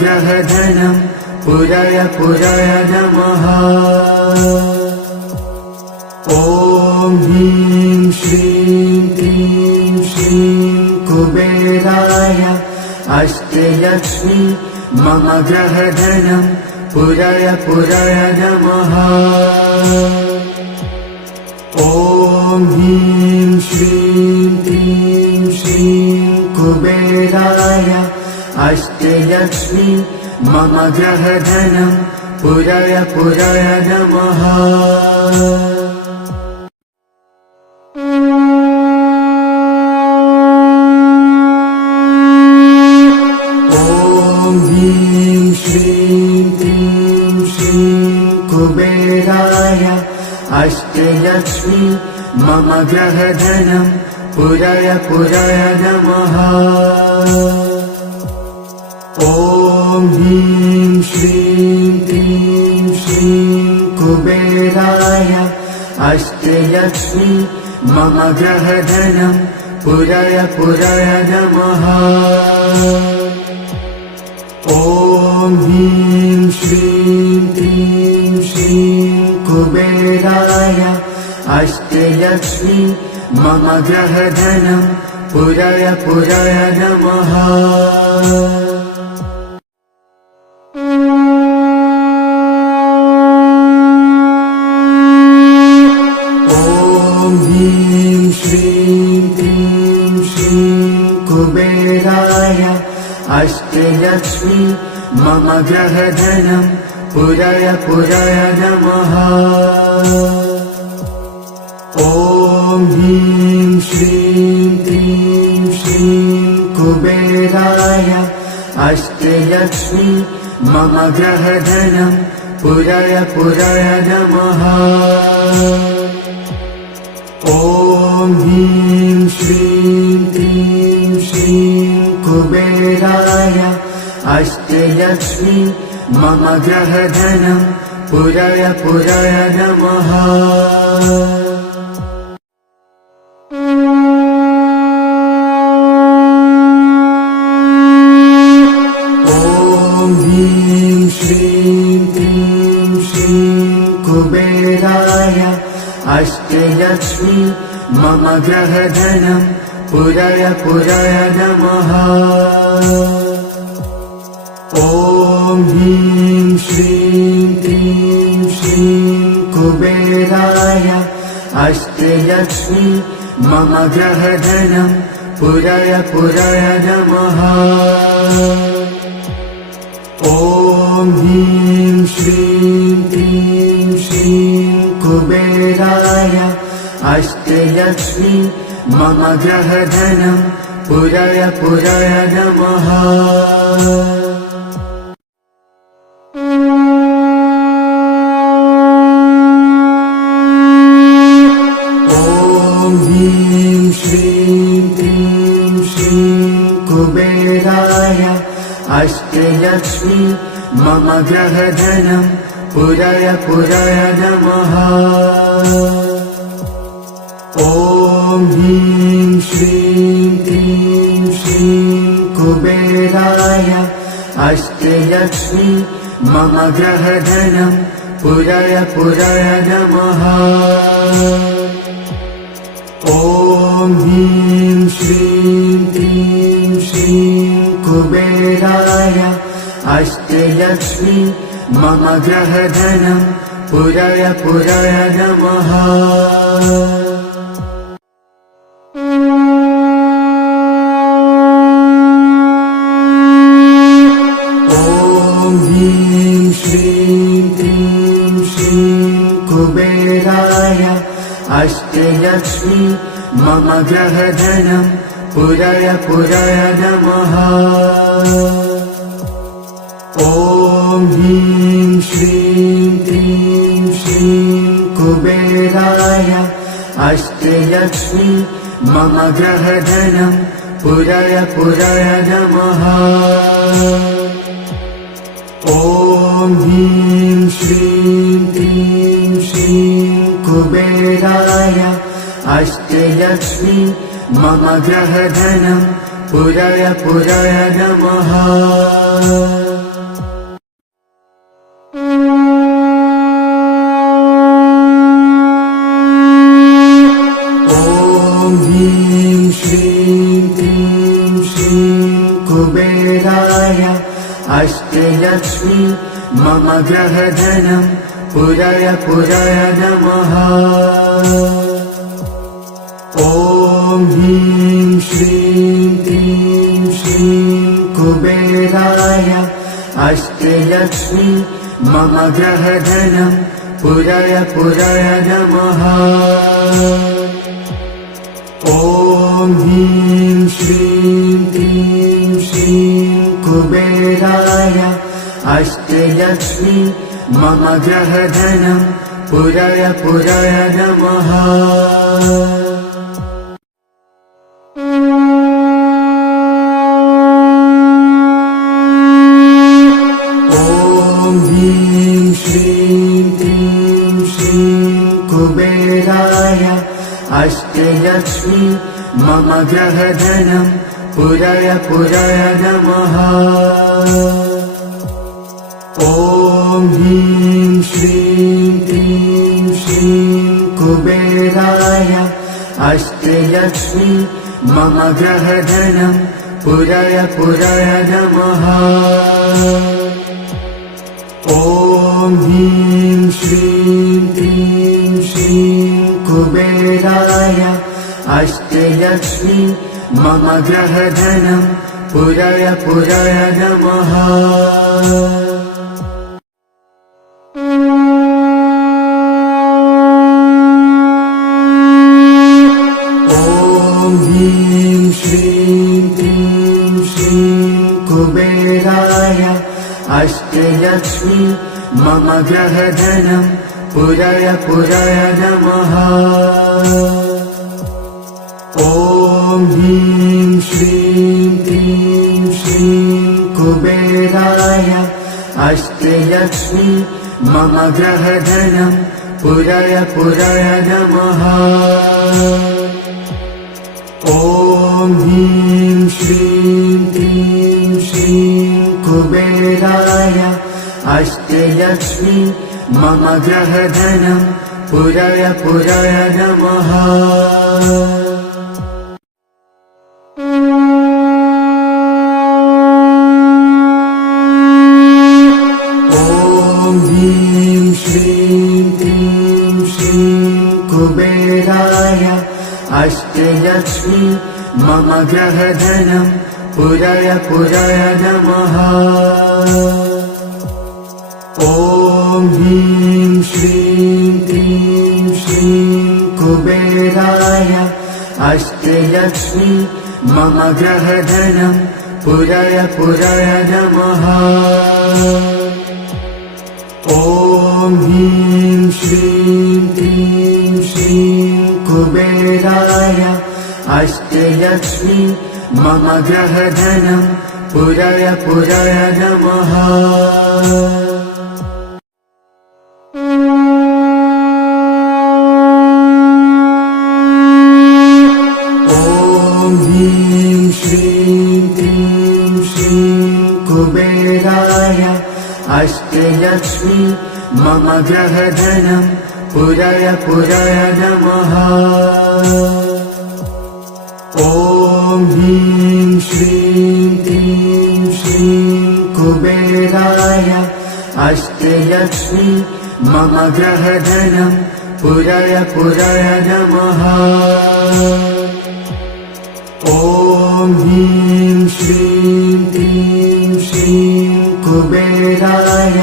ग्रहधनं पुरय पुरय नमः। ॐ ह्रीं श्रीं क्लीं श्रीं कुबेराय अष्टलक्ष्मी मम ग्रहधनं पुरय पुरय नमः। ॐ ह्रीं श्रीं क्लीं श्रीं कुबेराय अष्टलक्ष्मी मम ग्रहधनं पुरय पुरय नमः। ॐ ह्रीं श्रीं क्लीं श्रीं कुबेराय अष्टलक्ष्मी मम ग्रहधनं पुरय पुरय नमः। ॐ ह्रीं श्रीं क्लीं श्रीं कुबेराय अष्टलक्ष्मी मम ग्रहधनं पुरय पुरय नमः। ॐ ह्रीं श्रीं क्लीं श्रीं कुबेराय अष्टलक्ष्मी मम ग्रहधनं पुरय पुरय नमः। ॐ ह्रीं श्रीं क्लीं श्रीं कुबेराय अष्टलक्ष्मी मम ग्रहधनं पुरय पुरय नमः। ॐ ह्रीं श्रीं क्लीं श्रीं कुबेराय अष्टलक्ष्मी मम ग्रहधनं पुरय पुरय नमः। ॐ ह्रीं श्रीं क्लीं श्रीं कुबेराय अष्टलक्ष्मी मम ग्रहधनं पुरय पुरय नमः। ॐ ह्रीं श्रीं क्लीं श्रीं कुबेराय अष्टलक्ष्मी मम ग्रहधनं पुरय पुरय नमः। ॐ ह्रीं श्रीं क्लीं श्रीं कुबेराय अष्टलक्ष्मी मम ग्रहधनं पुरय पुरय नमः। ॐ ह्रीं श्रीं क्लीं श्रीं कुबेराय अष्टलक्ष्मी मम ग्रहधनं पुरय पुरय नमः। ॐ ह्रीं श्रीं क्लीं श्रीं कुबेराय अष्टलक्ष्मी मम ग्रहधनं पुरय पुरय नमः। ॐ ह्रीं श्रीं क्लीं श्रीं कुबेराय अष्टलक्ष्मी मम ग्रहधनं पुरय पुरय नमः। ॐ ह्रीं श्रीं क्लीं श्रीं कुबेराय अष्टलक्ष्मी मम ग्रहधनं पुरय पुरय नमः। ॐ ह्रीं श्रीं क्लीं श्रीं कुबेराय अष्टलक्ष्मी मम ग्रहधनं पुरय पुरय नमः। ॐ ह्रीं श्रीं क्लीं श्रीं कुबेराय अष्टलक्ष्मी मम ग्रहधनं पुरय पुरय नमः। ॐ ह्रीं श्रीं क्लीं श्रीं कुबेराय अष्टलक्ष्मी मम ग्रहधनं पुरय पुरय नमः। अष्टलक्ष्मी मम ग्रहधनं पुरय पुरय नमः। ॐ ह्रीं श्रीं क्लीं श्रीं कुबेराय अष्टलक्ष्मी मम ग्रहधनं पुरय पुरय नमः। ॐ ह्रीं श्रीं क्लीं श्रीं कुबेराय अष्टलक्ष्मी मम ग्रहधनं पुरय पुरय नमः। ॐ ह्रीं श्रीं क्लीं श्रीं कुबेराय अष्टलक्ष्मी मम ग्रहधनं पुरय पुरय नमः। ॐ ह्रीं श्रीं क्लीं श्रीं कुबेराय अष्टलक्ष्मी मम ग्रहधनं पुरय पुरय नमः। ॐ ह्रीं श्रीं क्लीं श्रीं कुबेराय अष्टलक्ष्मी मम ग्रहधनं पुरय पुरय नमः। ॐ ह्रीं श्रीं क्लीं श्रीं कुबेराय अष्टलक्ष्मी मम ग्रहधनं पुरय पुरय नमः। ॐ ह्रीं श्रीं क्लीं श्रीं कुबेराय अष्टलक्ष्मी मम ग्रहधनं पुरय पुरय नमः। ॐ ह्रीं श्रीं क्लीं श्रीं कुबेराय अष्टलक्ष्मी मम ग्रहधनं पुरय पुरय नमः। ॐ ह्रीं श्रीं क्लीं श्रीं कुबेराय अष्टलक्ष्मी मम ग्रहधनं पुरय पुरय नमः। ॐ ह्रीं श्रीं क्लीं श्रीं कुबेराय अष्टलक्ष्मी मम ग्रहधनं पुरय पुरय नमः। ॐ ह्रीं श्रीं क्लीं श्रीं कुबेराय अष्टलक्ष्मी मम ग्रहधनं पुरय पुरय नमः। ॐ ह्रीं श्रीं क्लीं श्रीं कुबेराय अष्टलक्ष्मी मम ग्रहधनं पुरय पुरय नमः। ॐ ह्रीं श्रीं क्लीं श्रीं कुबेराय अष्टलक्ष्मी मम ग्रहधनं पुरय पुरय नमः। ॐ ह्रीं श्रीं क्लीं श्रीं कुबेराय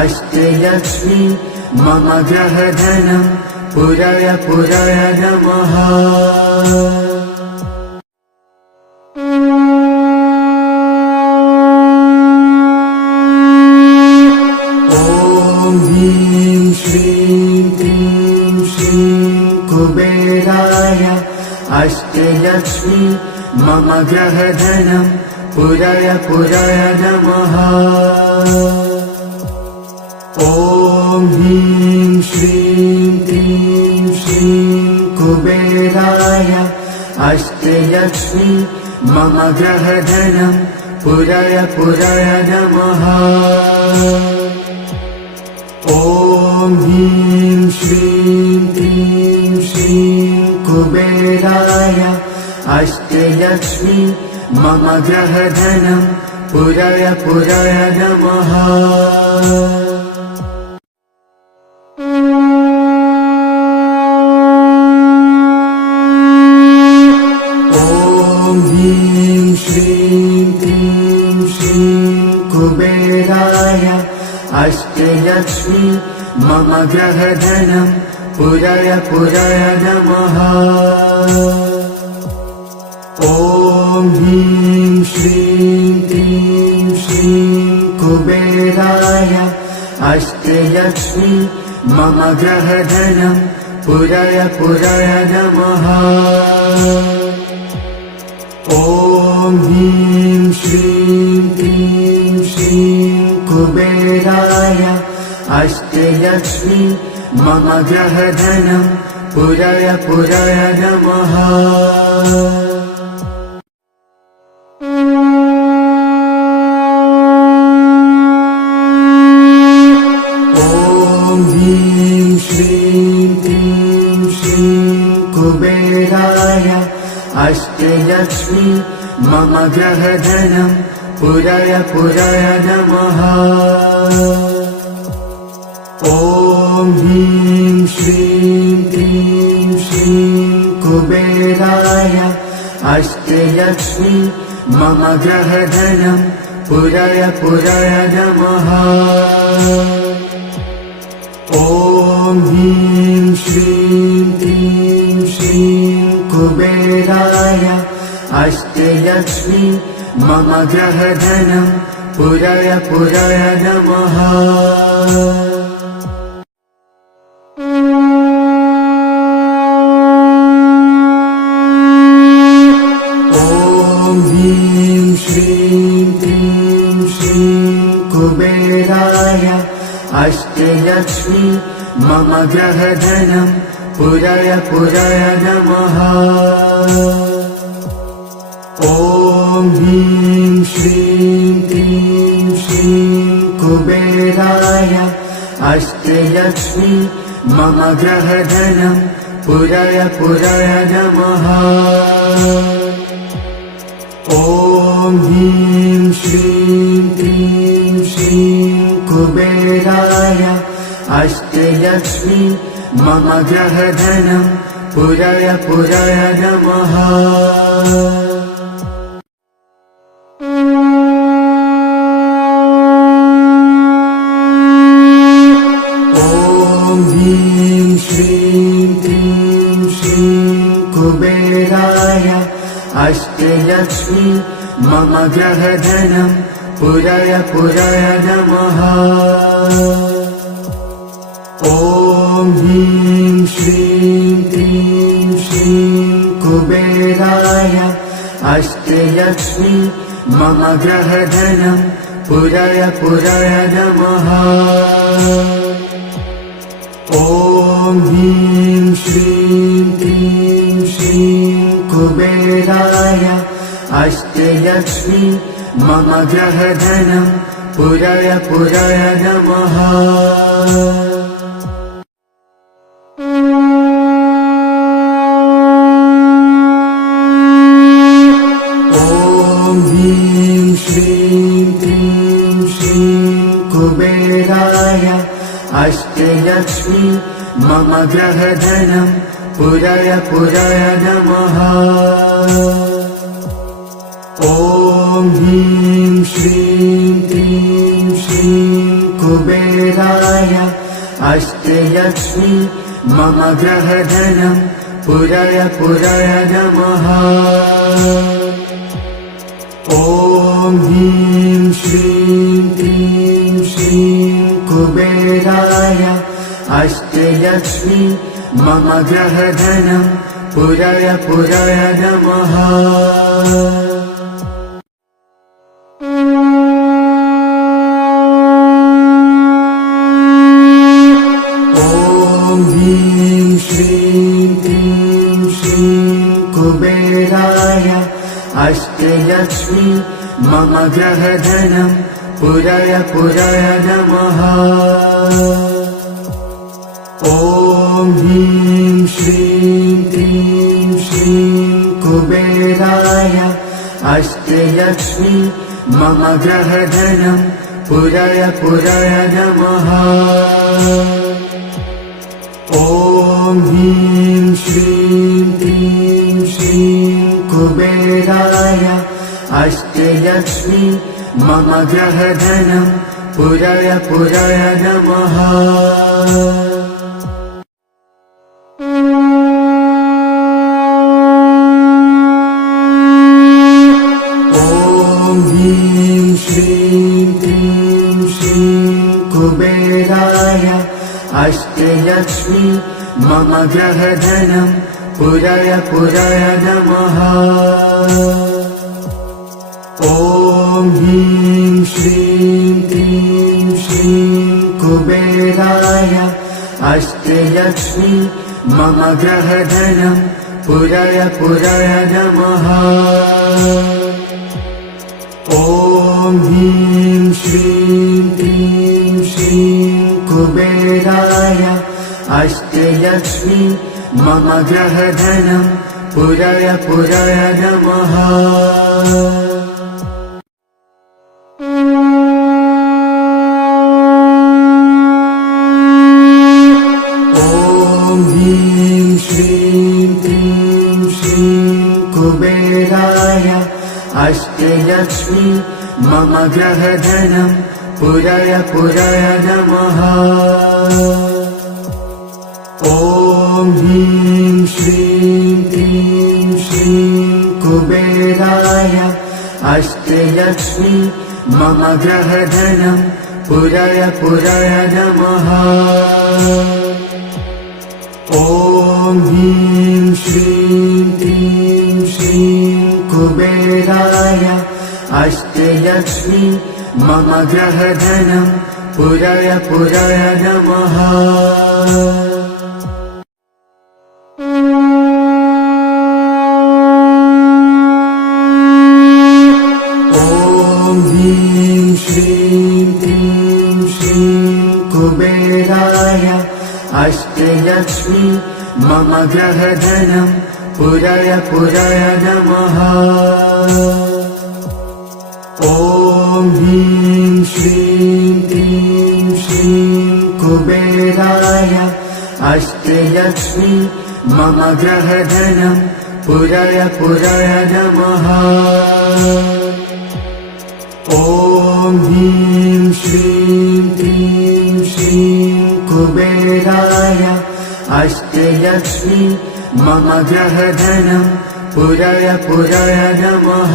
अष्टलक्ष्मी मम ग्रहधनं पुरय पुरय नमः। ॐ ह्रीं श्रीं क्लीं श्रीं कुबेराय अष्टलक्ष्मी मम ग्रहधनं पुरय पुरय नमः। ॐ ह्रीं श्रीं क्लीं श्रीं कुबेराय अष्टलक्ष्मी मम ग्रहधनं पुरय पुरय नमः। ॐ ह्रीं श्रीं क्लीं श्रीं कुबेराय अष्टलक्ष्मी मम ग्रहधनं पुरय पुरय नमः। ॐ ह्रीं श्रीं क्लीं श्रीं कुबेराय अष्टलक्ष्मी मम ग्रहधनं पुरय पुरय नमः। ॐ ह्रीं श्रीं क्लीं श्रीं कुबेराय अष्टलक्ष्मी मम ग्रहधनं पुरय पुरय नमः। ॐ ह्रीं श्रीं क्लीं श्रीं कुबेराय अष्टलक्ष्मी मम ग्रहधनं पुरय पुरय नमः। ॐ ह्रीं श्रीं क्लीं श्रीं कुबेराय अष्टलक्ष्मी मम ग्रहधनं पुरय पुरय नमः। ॐ ह्रीं श्रीं क्लीं श्रीं कुबेराय अष्टलक्ष्मी मम ग्रहधनं पुरय पुरय नमः। ॐ ह्रीं श्रीं क्लीं श्रीं कुबेराय अष्टलक्ष्मी मम ग्रहधनं पुरय पुरय नमः। ॐ ह्रीं श्रीं क्लीं श्रीं कुबेराय अष्टलक्ष्मी मम ग्रहधनं पुरय पुरय नमः। ॐ ह्रीं श्रीं क्लीं श्रीं कुबेराय अष्टलक्ष्मी मम ग्रहधनं पुरय पुरय नमः। ॐ ह्रीं श्रीं क्लीं श्रीं कुबेराय अष्टलक्ष्मी मम ग्रहधनं पुरय पुरय नमः। ॐ ह्रीं श्रीं क्लीं श्रीं कुबेराय अष्टलक्ष्मी मम ग्रहधनं पुरय पुरय नमः। ॐ ह्रीं श्रीं क्लीं श्रीं कुबेराय अष्टलक्ष्मी मम ग्रहधनं पुरय पुरय नमः। ॐ ह्रीं श्रीं क्लीं श्रीं कुबेराय अष्टलक्ष्मी मम ग्रहधनं पुरय पुरय नमः। ॐ ह्रीं श्रीं क्लीं श्रीं कुबेराय अष्टलक्ष्मी मम ग्रहधनं पुरय पुरय नमः। ॐ ह्रीं श्रीं क्लीं श्रीं कुबेराय अष्टलक्ष्मी मम ग्रहधनं पुरय पुरय नमः। ॐ ह्रीं श्रीं क्लीं श्रीं कुबेराय अष्टलक्ष्मी मम ग्रहधनं पुरय पुरय नमः। ॐ ह्रीं श्रीं क्लीं श्रीं कुबेराय अष्टलक्ष्मी मम ग्रहधनं पुरय पुरय नमः। ॐ ह्रीं श्रीं क्लीं श्रीं कुबेराय अष्टलक्ष्मी मम ग्रहधनं पुरय पुरय नमः। ॐ ह्रीं श्रीं क्लीं श्रीं कुबेराय अष्टलक्ष्मी मम ग्रहधनं पुरय पुरय नमः। ॐ ह्रीं श्रीं क्लीं श्रीं कुबेराय अष्टलक्ष्मी मम ग्रहधनं पुरय पुरय नमः। ॐ ह्रीं श्रीं क्लीं श्रीं कुबेराय अष्टलक्ष्मी मम ग्रहधनं पुरय पुरय नमः। ॐ ह्रीं श्रीं क्लीं श्रीं कुबेराय अष्टलक्ष्मी मम ग्रहधनं पुरय पुरय नमः। ॐ ह्रीं श्रीं क्लीं श्रीं कुबेराय अष्टलक्ष्मी मम ग्रहधनं पुरय पुरय नमः। ॐ ह्रीं श्रीं क्लीं श्रीं कुबेराय अष्टलक्ष्मी मम ग्रहधनं पुरय पुरय नमः। ॐ ह्रीं श्रीं क्लीं श्रीं कुबेराय अष्टलक्ष्मी मम ग्रहधनं पुरय पुरय नमः। ॐ ह्रीं श्रीं क्लीं श्रीं कुबेराय अष्टलक्ष्मी मम ग्रहधनं पुरय पुरय नमः। ॐ ह्रीं श्रीं क्लीं श्रीं कुबेराय अष्टलक्ष्मी मम ग्रहधनं पुरय पुरय नमः। ॐ ह्रीं श्रीं क्लीं श्रीं कुबेराय अष्टलक्ष्मी मम ग्रहधनं पुरय पुरय नमः।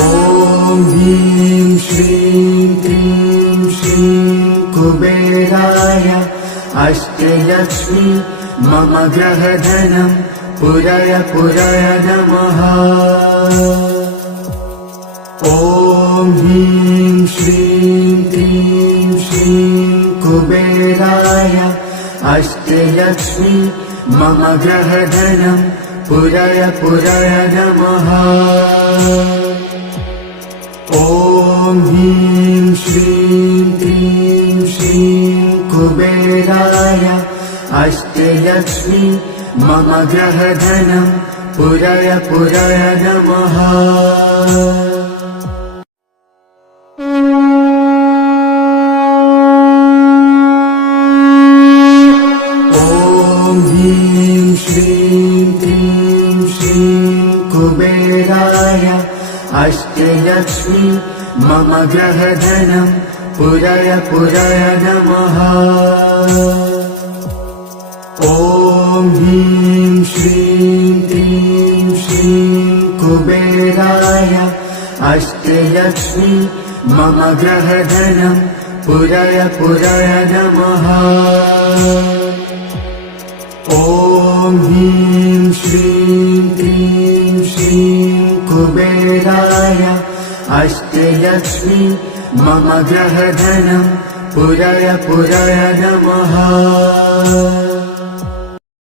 ॐ ह्रीं श्रीं क्लीं श्रीं कुबेराय अष्टलक्ष्मी मम ग्रहधनं पुरय पुरय नमः। ॐ ह्रीं श्रीं क्लीं श्रीं कुबेराय अष्टलक्ष्मी मम ग्रहधनं पुरय पुरय नमः। ॐ ह्रीं श्रीं क्लीं श्रीं कुबेराय अष्टलक्ष्मी मम ग्रहधनं पुरय पुरय नमः। ॐ ह्रीं श्रीं क्लीं श्रीं कुबेराय अष्टलक्ष्मी मम ग्रहधनं पुरय पुरय नमः। ॐ ह्रीं श्रीं क्लीं श्रीं कुबेराय अष्टलक्ष्मी मम ग्रहधनं पुरय पुरय नमः। ॐ ह्रीं श्रीं क्लीं श्रीं कुबेराय अष्टलक्ष्मी मम ग्रहधनं पुरय पुरय नमः।